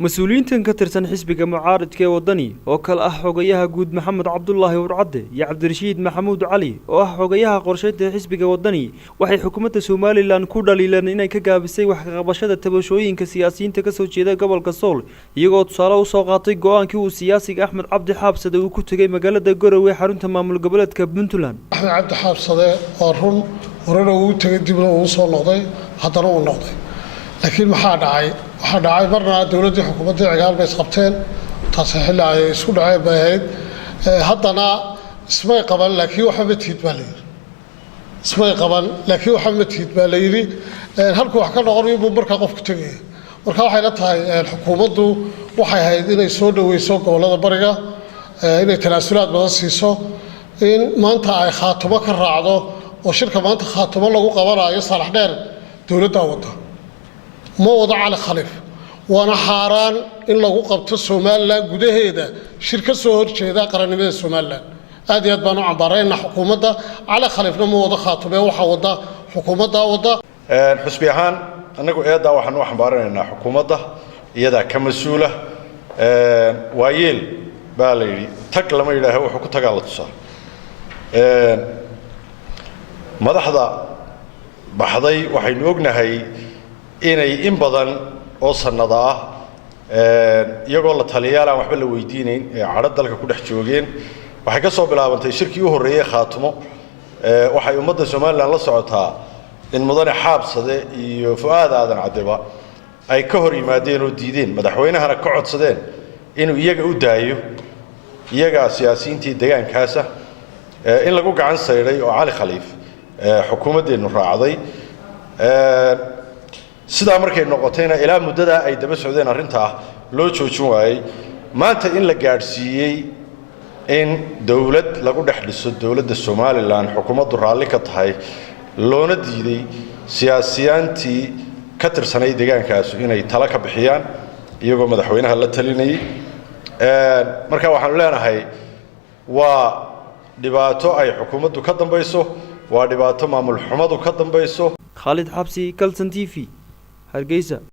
مسؤولين كترسن حزبك معارض كودني وكل أحوجيها جود محمد عبد الله ورعده يا عبد الرشيد محمود علي وأحوجيها قرشيت حزبك ودني وحي حكومة الصومالي لان كودا لان إنها كجابسي وحقبشة التبشوين كسياسيين تكسو جدا قبل كسول يقعد صاروا ساقطي جوان كيو سياسي أحمد عبد حابس ده وكنت جاي مجلة الجرة وحرون تمام القبلة كبنتلان أحمد عبد حابس ده أرون ورنا وتجدي بنا وصل نقضي حتى نو نقضي لكن ما حد عاي برنا دولة حكومة عقال بيسقطين تصحيح لها سود عاي بعيد حتى أنا اسمه قبل لكن وحبت يتبالي اسمه قبل لكن وحبت يتبالي هلكو حكنا قريب وبركة قف كتير مركا حيلتها الحكومة دو وحي هيدين يسود ويسوق ولا برجع إن التناسلات بس يسوق إن ما أنت عاي خاطبة كالرعدة وشركة ما أنت خاطبة لو قبرها يصلح دير دولة داوطة ما وضع على خليف وانا حاران ان لو قبط الصومال غدهيدا شركه سو horjeeda qaranimada Soomaaliland aad iyo aad baan u cambaarayna xukuumadda على خليفنا ما wada khaatibay waxa wada xukuumadda wada xusbi ahaan anagu eedaa waxaan u xambaaranaynaa xukuumadda iyada ka mas'uula waayeel baa la yiri tag lama yiraaho wuxuu ku tagaa la tusaa madaxda baxday waxaynu ognahay inay in badan oo sanada ah iyagoo la taliyaal aan waxba la weydiinayn ee carad dalka ku dhex joogeen waxay ka soo bilaabantay shirkii u horeeyay khaatimo waxay ummadda Soomaaliland la socotaa in mudane xaabsade iyo fuaad aadan cadeba ay ka hor yimaadeen oo diideen madaxweynahana ka codsadeen inuu iyaga u daayo iyaga siyaasiyiintii deegaankaasa in lagu gacan sayray oo cali khaliif xukuumadeenu raacday sida markay noqotayna ilaa muddada ay daba socdeen arinta loo joojin waayay maanta in la gaarsiiyay in dawlad lagu dhaxliso dawladda Soomaaliland xukuumaddu raali ka tahay loona diiday siyaasiyiintii ka tirsanay deegaankaas inay tala ka bixiyaan iyagoo madaxweynaha la talinayay marka waxaan leenahay waa dhibaato ay xukuumaddu ka dambayso waa dhibaato maamul xumadu ka dambayso Khalid Habsi Kalsan TV Hargeysa